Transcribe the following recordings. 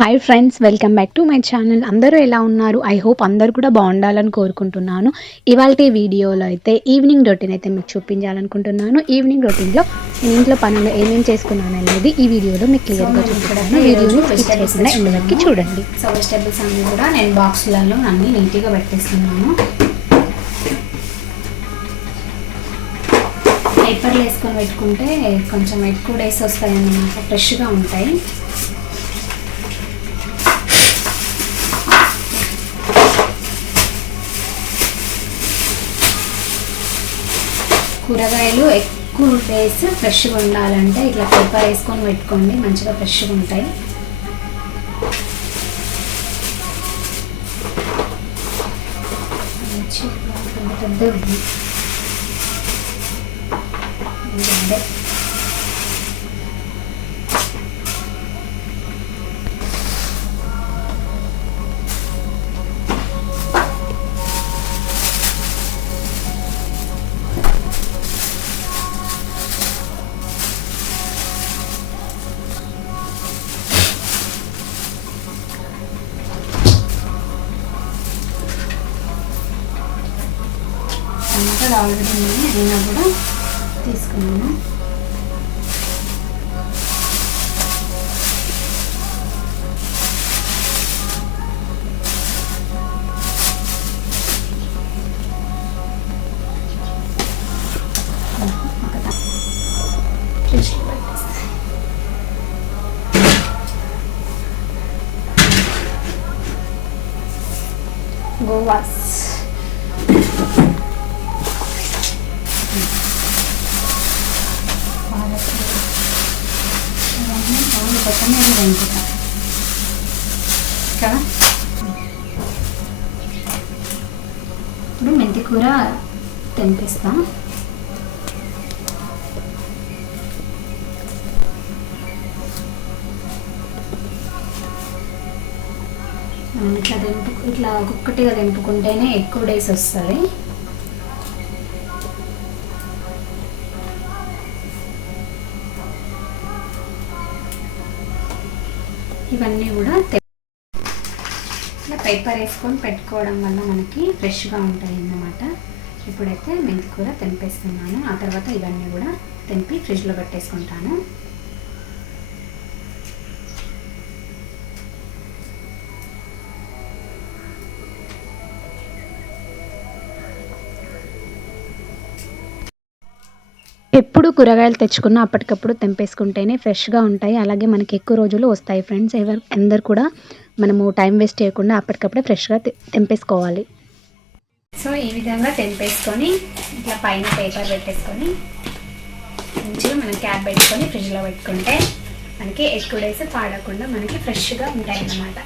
Hi friends, welcome back to my channel. అందరూ ఎలా ఉన్నారు? ఐ హోప్ అందరూ కూడా బాగుండాలని కోరుకుంటున్నాను. ఇవాల్టి వీడియోలో అయితే ఈవినింగ్ రొటీన్ అయితే మీకు చూపించాలనుకుంటున్నాను. ఈవినింగ్ రొటీన్లో నేను ఇంట్లో పనులు ఏమేమి చేసుకున్నాను అనేది ఈ వీడియోలో మీకు క్లియర్గా చూపిస్తాను. వీడియోని స్కిప్ చేయకుండా ఎండ్ వరకు చూడండి. సో వెజిటేబుల్స్ అన్నీ కూడా నేను బాక్సులలో అన్నీ నీట్గా పెట్టేస్తున్నాను. పేపర్లు వేసుకొని పెట్టుకుంటే కొంచెం ఎక్కువ డేస్ వస్తాయి అన్నమాట, ఫ్రెష్గా ఉంటాయి. కూరగాయలు ఎక్కువ డేస్ ఫ్రెష్గా ఉండాలంటే ఇట్లా పేపర్ వేసుకొని పెట్టుకోండి, మంచిగా ఫ్రెష్గా ఉంటాయి. టమాటాలు ఆల్రెడీ ఉన్నాయి, అయినా కూడా తీసుకున్నాను. గోవాస్ కొత్తమీర వేయించుతా కదా. ఇప్పుడు మెంతి కూర తెంపిస్తాం. మనం ఇట్లా ఒక్కొక్కటిగా తెంపుకుంటేనే ఎక్కువ డేస్ వస్తుంది. ఇవన్నీ కూడా ఇట్లా పేపర్ వేసుకొని పెట్టుకోవడం వల్ల మనకి ఫ్రెష్గా ఉంటాయి అన్నమాట. ఇప్పుడైతే మెంతి కూర తెంపేస్తున్నాను. ఆ తర్వాత ఇవన్నీ కూడా తెంపి ఫ్రిడ్జ్లో పెట్టేసుకుంటాను. ఎప్పుడు కూరగాయలు తెచ్చుకున్నా అప్పటికప్పుడు తెంపేసుకుంటేనే ఫ్రెష్గా ఉంటాయి, అలాగే మనకి ఎక్కువ రోజులు వస్తాయి. ఫ్రెండ్స్, అందరు కూడా మనము టైం వేస్ట్ చేయకుండా అప్పటికప్పుడే ఫ్రెష్గా తెంపేసుకోవాలి. సో ఈ విధంగా తెంపేసుకొని ఇట్లా పైన పేపర్ పెట్టేసుకొని మంచిగా మనం క్యాప్ పెట్టుకొని ఫ్రిడ్జ్లో పెట్టుకుంటే మనకి ఎక్కువ డేస్ పాడకుండా మనకి ఫ్రెష్గా ఉంటాయి అన్నమాట.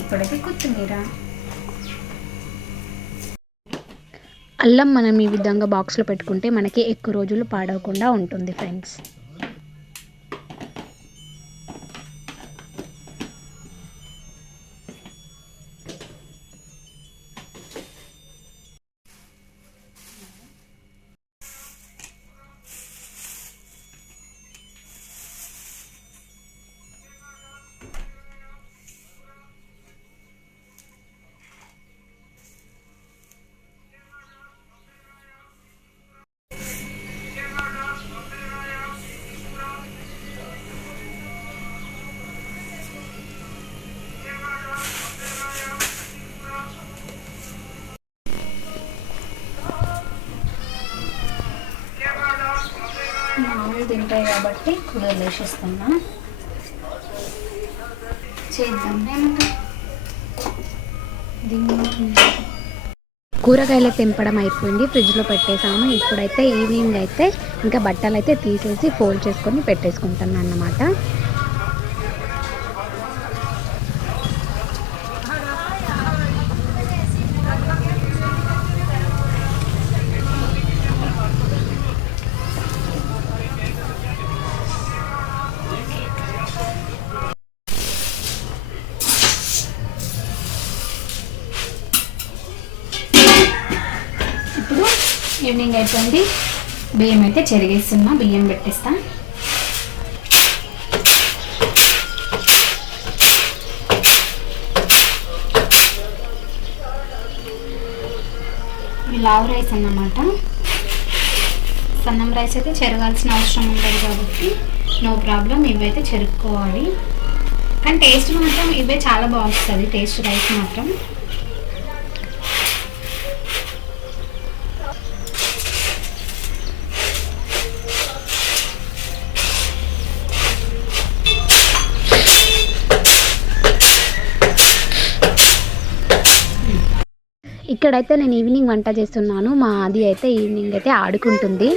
ఇప్పుడైతే కొత్తిమీర, అల్లం మనం ఈ విధంగా బాక్స్లో పెట్టుకుంటే మనకి ఎక్కువ రోజులు పాడవకుండా ఉంటుంది ఫ్రెండ్స్. ఉంటాయి కాబట్టి కుడుదలు వేసేస్తున్నా. చేద్దాం కూరగాయలు తెంపడం అయిపోయింది, ఫ్రిడ్జ్లో పెట్టేసాము. ఇప్పుడైతే ఈవినింగ్ అయితే ఇంకా బట్టలు అయితే తీసేసి ఫోల్డ్ చేసుకొని పెట్టేసుకుంటాను అన్నమాట. ఈవినింగ్ అయిపోయింది, బియ్యం అయితే చెరిగేస్తున్నా, బియ్యం పెట్టేస్తా. లావు రైస్ అన్నమాట. సన్నం రైస్ అయితే చెరగాల్సిన అవసరం ఉండదు కాబట్టి నో ప్రాబ్లం, ఇవైతే చెరుక్కోవాలి. కానీ టేస్ట్ మాత్రం ఇవే చాలా బాగుంటుంది, టేస్ట్ రైస్ మాత్రం. ఇక్కడైతే నేను ఈవినింగ్ వంట చేస్తున్నాను. మా ఆది అయితే ఈవినింగ్ అయితే ఆడుకుంటుంది.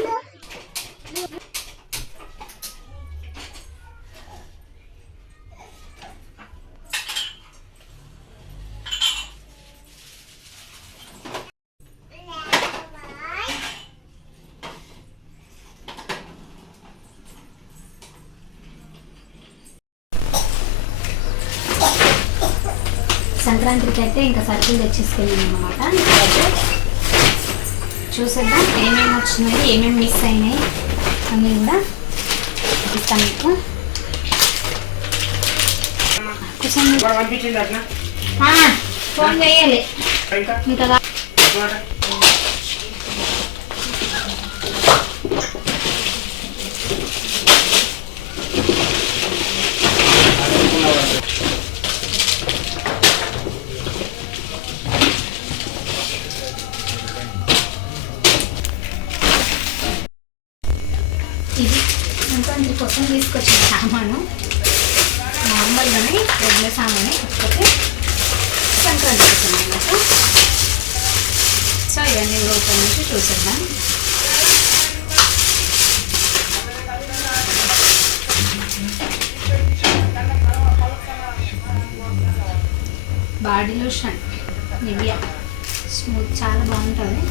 సంక్రాంతికి అయితే ఇంకా సరుకులు తెచ్చేసుకున్నాను అనమాట. అయితే చూసేద్దాం ఏమేమి వచ్చినాయి, ఏమేమి మిస్ అయినాయి అన్నీ కూడా ఇస్తాను మీకు. ఫోన్ చేయాలి ఇంకా. ఇది సంక్రాంతి కోసం తీసుకొచ్చిన సామాను, నార్మల్గానే రెగ్యులర్ సామానే, కాకపోతే సంక్రాంతి కోసం అన్నమాట. సో ఇవన్నీ ఓపెన్ నుంచి చూసేద్దాం. బాడీ లోషన్ నివియా స్మూత్, చాలా బాగుంటుంది.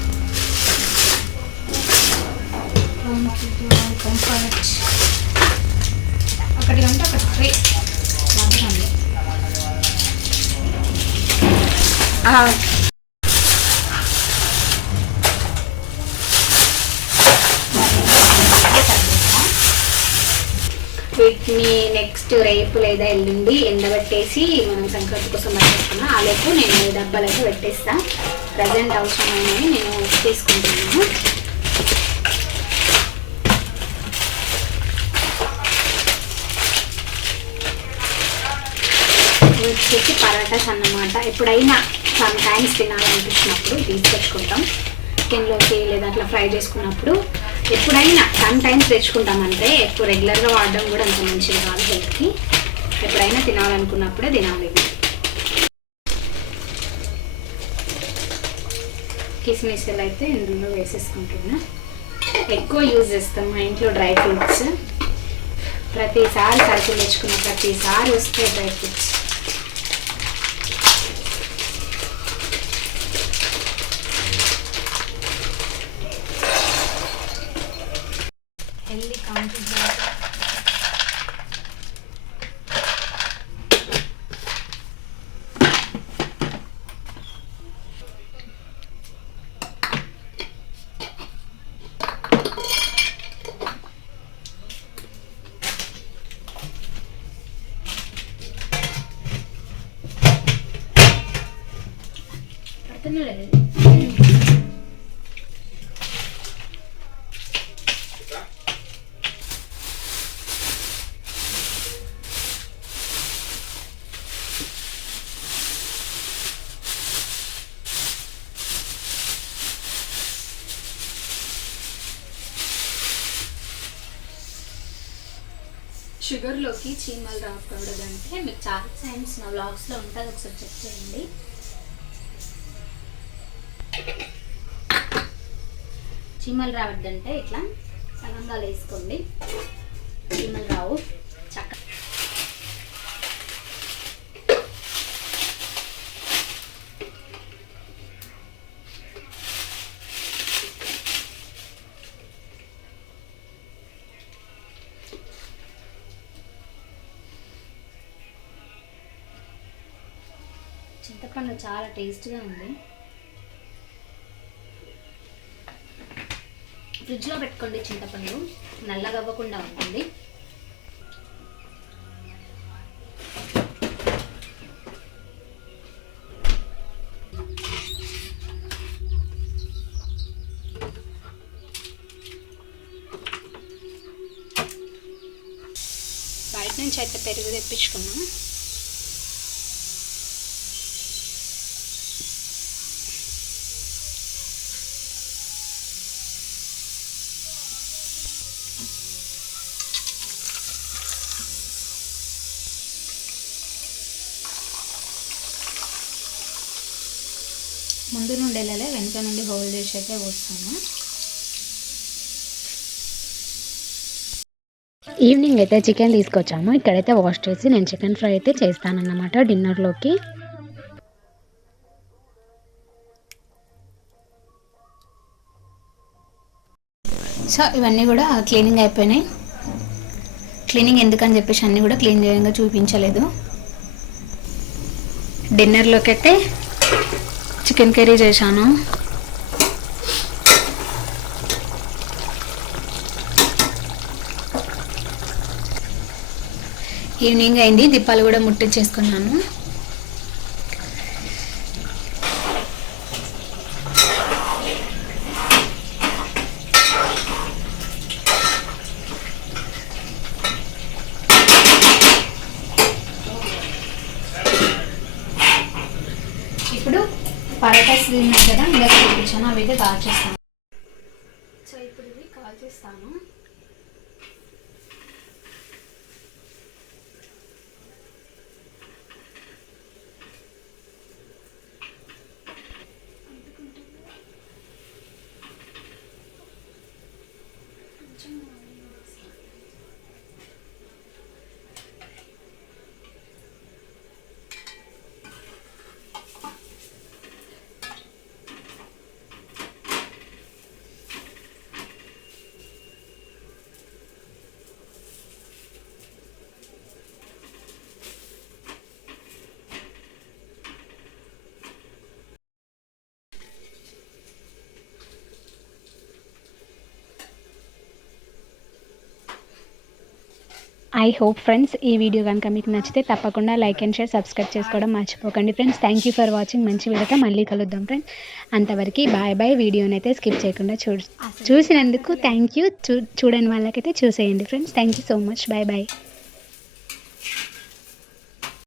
కంఫర్ట్ ఒకటి కంటే ఒకటి ఫ్రీ లాభండి. వీటిని నెక్స్ట్ రేపు లేదా ఎల్లుండి ఎండబెట్టేసి మనం సంక్రాంతి కోసం పట్టేసుకున్నాం. ఆ లోపు నేను డబ్బాలు అయితే పెట్టేస్తాను. ప్రజెంట్ అవసరమైనవి నేను తీసుకుంటున్నాను. వచ్చేసి పరాటాస్ అన్నమాట. ఎప్పుడైనా సమ్ టైమ్స్ తినాలనిపించినప్పుడు తీసుకొచ్చుకుంటాం. చికెన్లోకి లేదా అట్లా ఫ్రై చేసుకున్నప్పుడు ఎప్పుడైనా సమ్ టైమ్స్ తెచ్చుకుంటామంటే ఎక్కువ రెగ్యులర్గా వాడడం కూడా అంత మంచిది కాదు హెల్త్కి. ఎప్పుడైనా తినాలనుకున్నప్పుడే తినాలి. కిస్మిస్లు అయితే ఇందులో వేసేసుకుంటున్నా. ఎక్కువ యూజ్ చేస్తాం మా ఇంట్లో డ్రై ఫ్రూట్స్. ప్రతిసారి సరుకులు తెచ్చుకున్న ప్రతిసారి వస్తాయి డ్రై ఫ్రూట్స్. హెల్దీ కౌంట్ పడుతున్నలేదు. షుగర్లోకి చీమలు రాకూడదంటే మీకు చాలా సైన్స్ నా వ్లాగ్స్లో ఉంటుంది, ఒకసారి చెక్ చేయండి. చీమలు రావద్దంటే ఇట్లా సగంగా వేసుకోండి, చీమలు రావు. చక్క చింతపండు చాలా టేస్ట్గా ఉంది. ఫ్రిడ్జ్లో పెట్టుకోండి, చింతపండు నల్లగా అవ్వకుండా ఉంటుంది. బయట నుంచి అయితే పెరుగు తెప్పించుకున్నాం. ముందు నుండి వెళ్ళలే, వెనుక నుండి హోల్డ్ చేసి అయితే పోస్తాము. ఈవినింగ్ అయితే చికెన్ తీసుకొచ్చాము. ఇక్కడైతే వాష్ చేసి నేను చికెన్ ఫ్రై అయితే చేస్తానన్నమాట డిన్నర్లోకి. సో ఇవన్నీ కూడా క్లీనింగ్ అయిపోయినాయి. క్లీనింగ్ ఎందుకని చెప్పేసి అన్నీ కూడా క్లీన్ చేయంగా చూపించలేదు. డిన్నర్లోకి అయితే చికెన్ కర్రీ చేశాను. ఈవినింగ్ అయింది, దీపాలు కూడా ముట్టించేసుకున్నాను. ఇప్పుడు పరోటాస్ తిన్నాయి కదా, ఇంకా చూపించాను, అవి అయితే కాల్ చేస్తాను. సో ఇప్పుడు ఇవి కాల్ చేస్తాను. ఐ హోప్ ఫ్రెండ్స్ ఈ వీడియో కనుక మీకు నచ్చితే తప్పకుండా లైక్ అండ్ షేర్, సబ్స్క్రైబ్ చేసుకోవడం మర్చిపోకండి friends. Thank you for watching. మంచి వీడియోతో మళ్ళీ కలుద్దాం ఫ్రెండ్స్. అంతవరకు బాయ్ బాయ్. వీడియోని అయితే స్కిప్ చేయకుండా చూసినందుకు థ్యాంక్ యూ. చూడని వాళ్ళకైతే చూసేయండి friends. Thank you so much. Bye bye.